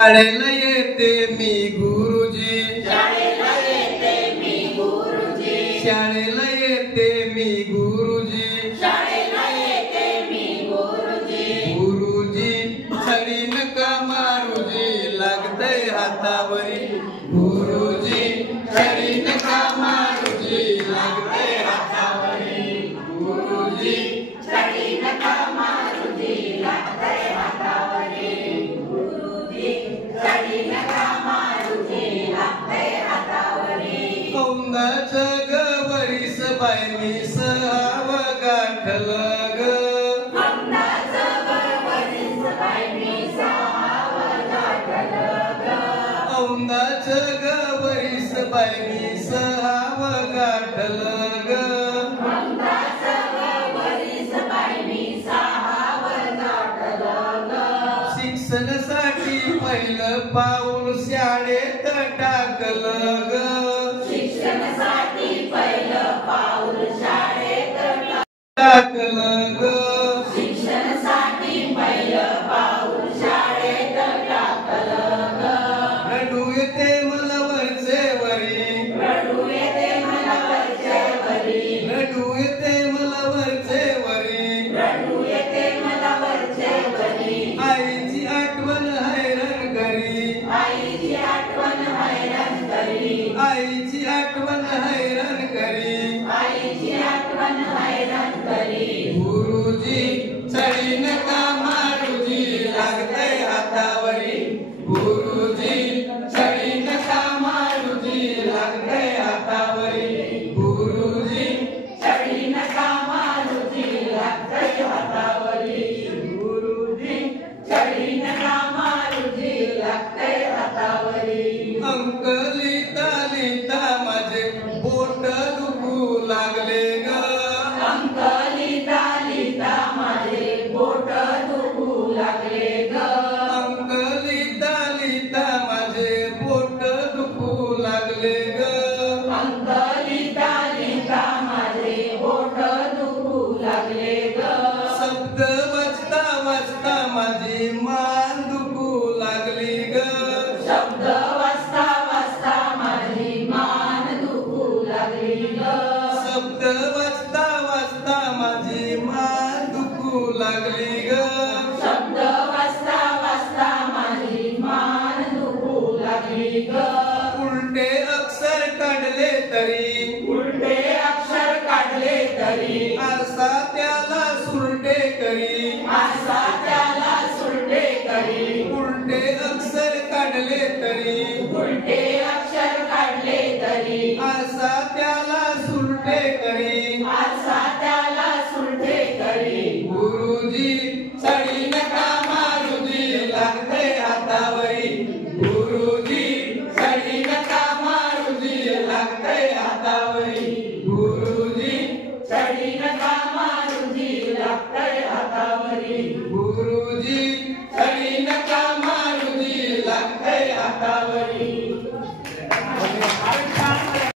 शाळेला येते मी गुरुजी, शाळेला येते मी गुरुजी, शाळेला येते मी गुरुजी, शाळेला येते मी गुरुजी, गुरुजी छडी नका मारुजी लागतय हातावरी, गुरुजी छडी नका मारुजी लागतय हातावरी, गुरुजी छडी नका मारुजी लागतय हातावरी, गुरुजी छडी नका मारुजी लागतय हातावरी. औंधाचं गवरीस बाय मी सहाव गाठलं ग, औंधाचं गवरीस बाय मी सहाव गाठलं ग, औंधाचं गवरीस बाय मी सहाव गाठलं ग, औंधाचं गवरीस बाय मी सहाव गाठलं ग. शिक्षणासाठी पहिलं पाऊल शाळेत टाकलं ग, शिक्षणासाठी पहिलं पाऊल शाळेत टाकलं ग, शिक्षणासाठी पहिलं पाऊल शाळेत टाकलं ग. रडू येते मला वरचे वरी, रडू येते मला वरचे वरी, रडू येते मला वरचे वरी, रडू येते मला वरचे वरी. आईची आठवण हैराण करी, आईची आठवण हैराण करी, आईची आठवण हैराण करी, आईची आठवण हैराण करी. गुरुजी छडी नका मारुजी लागतय हातावरी, गुरुजी छडी नका मारुजी लागतय हातावरी, गुरुजी छडी नका मारुजी लागतय हातावरी, गुरुजी छडी नका मारुजी लागतय हातावरी. अंक लिहिता लिहिता माझे बोट दुखू लागले ग, अंक लिहिता लिहिता माझे बोट दुखू लागले ग, अंक लिहिता लिहिता माझे बोट दुखू लागले ग, अंक लिहिता लिहिता माझे बोट दुखू लागले ग. शब्द वाचता वाचता माझी मान दुखू लागली ग, शब्द वाचता वाचता माझी मान दुखू लागली ग, शब्द वाचता वाचता माझी मान दुखू लागली ग, शब्द वाचता वाचता माझी मान दुखू लागली ग. उलटे अक्षर काढले तरी, उलटे अक्षर काढले तरी, आरसा त्याला सुलटे करी, आरसा त्याला सुलटे करी, उलटे अक्षर काढले तरी, उलटे अक्षर काढले तरी, आरसा त्याला सुलटे करी, आरसा त्याला सुलटे करी. गुरुजी छडी नका मारुजी लागतय हातावरी, गुरुजी छडी नका मारुजी लागतय हातावरी, गुरुजी छडी नका मारुजी लागतय हातावरी, गुरुजी छडी नका मारुजी लागतय हातावरी.